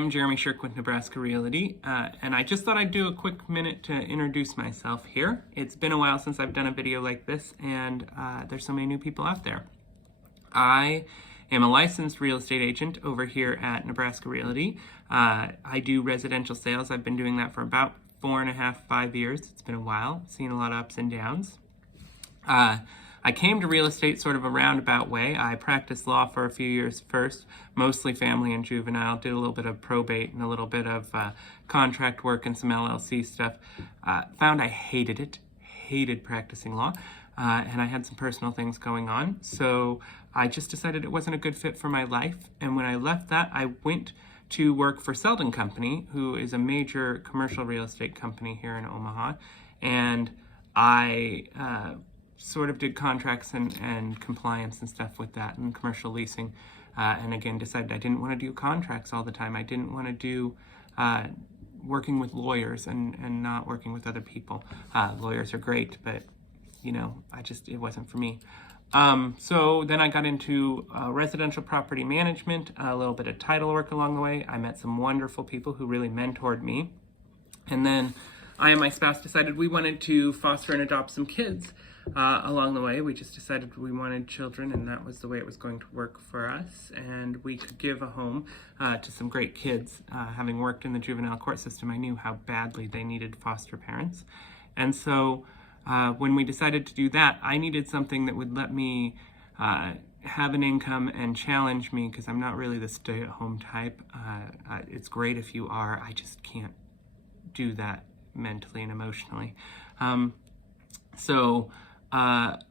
I'm Jeremy Shirk with Nebraska Realty, and I just thought I'd do a quick minute to introduce myself here. It's been a while since I've done a video like this, and there's so many new people out there. I am a licensed real estate agent over here at Nebraska Realty. I do residential sales. I've been doing that for about 4.5, 5 years. It's been a while, seen a lot of ups and downs. I came to real estate sort of a roundabout way. I practiced law for a few years first, mostly family and juvenile, did a little bit of probate and a little bit of contract work and some LLC stuff. Found I hated it, hated practicing law, and I had some personal things going on. So I just decided it wasn't a good fit for my life. And when I left that, I went to work for Selden Company, who is a major commercial real estate company here in Omaha. And I sort of did contracts and compliance and stuff with that and commercial leasing. And again, decided I didn't want to do contracts all the time. I didn't want to do working with lawyers and not working with other people. Lawyers are great, but you know, it wasn't for me. So then I got into residential property management, a little bit of title work along the way. I met some wonderful people who really mentored me. And then I and my spouse decided we wanted to foster and adopt some kids. Along the way, we just decided we wanted children, and that was the way it was going to work for us. And we could give a home to some great kids. Having worked in the juvenile court system, I knew how badly they needed foster parents. And so when we decided to do that, I needed something that would let me have an income and challenge me, because I'm not really the stay-at-home type. It's great if you are. I just can't do that mentally and emotionally.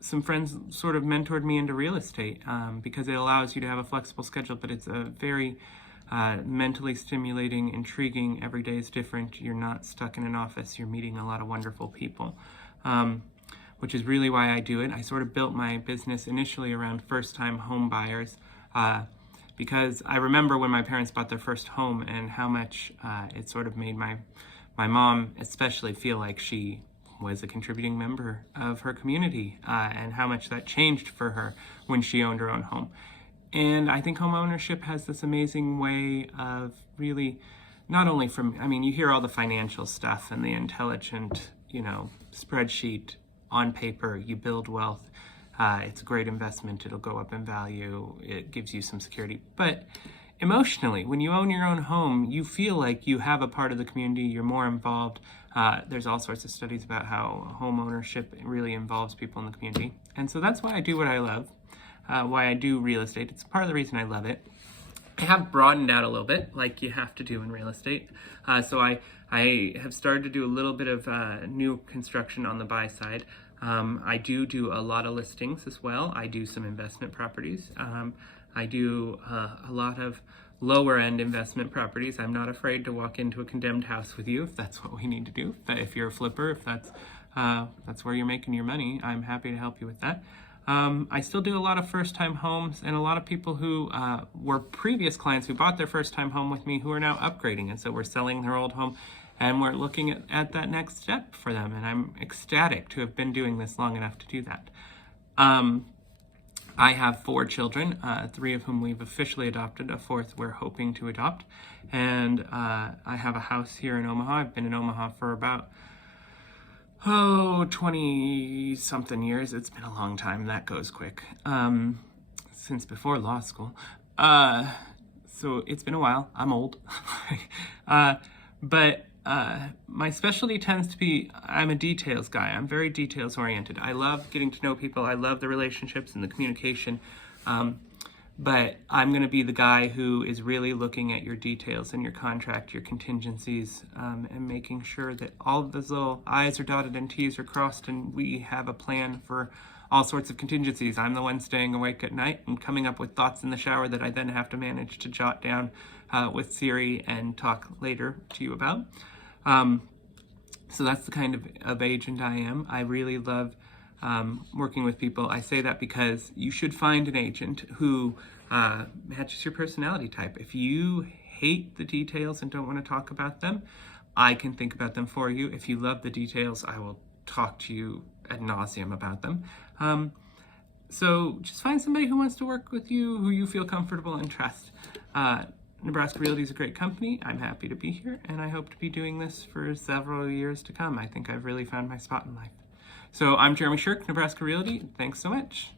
Some friends sort of mentored me into real estate because it allows you to have a flexible schedule, but it's a very mentally stimulating, intriguing. Every day is different. You're not stuck in an office. You're meeting a lot of wonderful people, which is really why I do it. I sort of built my business initially around first-time home buyers because I remember when my parents bought their first home and how much it sort of made my mom especially feel like she was a contributing member of her community and how much that changed for her when she owned her own home. And I think home ownership has this amazing way of really, not only you hear all the financial stuff and the intelligent, spreadsheet on paper, you build wealth. It's a great investment. It'll go up in value. It gives you some security. But emotionally, when you own your own home, you feel like you have a part of the community. You're more involved. There's all sorts of studies about how home ownership really involves people in the community. And so that's why I do what I love, why I do real estate. It's part of the reason I love it. I have broadened out a little bit, like you have to do in real estate. So I have started to do a little bit of new construction on the buy side. I do a lot of listings as well. I do some investment properties. I do a lot of lower end investment properties. I'm not afraid to walk into a condemned house with you if that's what we need to do. If you're a flipper, if that's where you're making your money, I'm happy to help you with that. I still do a lot of first-time homes, and a lot of people who were previous clients who bought their first-time home with me who are now upgrading, and so we're selling their old home and we're looking at that next step for them, and I'm ecstatic to have been doing this long enough to do that. I have 4 children, 3 of whom we've officially adopted, a 4th we're hoping to adopt, and I have a house here in Omaha. I've been in Omaha for about 20-something years. It's been a long time. That goes quick. Since before law school. So it's been a while. I'm old. But my specialty tends to be, I'm a details guy. I'm very details oriented. I love getting to know people. I love the relationships and the communication. But I'm going to be the guy who is really looking at your details and your contract, your contingencies, and making sure that all of those little I's are dotted and T's are crossed, and we have a plan for all sorts of contingencies. I'm the one staying awake at night and coming up with thoughts in the shower that I then have to manage to jot down with Siri and talk later to you about. So that's the kind of agent I am. I really love working with people. I say that because you should find an agent who matches your personality type. If you hate the details and don't want to talk about them, I can think about them for you. If you love the details, I will talk to you ad nauseum about them. So just find somebody who wants to work with you, who you feel comfortable and trust. Nebraska Realty is a great company. I'm happy to be here, and I hope to be doing this for several years to come. I think I've really found my spot in life. So I'm Jeremy Shirk, Nebraska Realty. Thanks so much.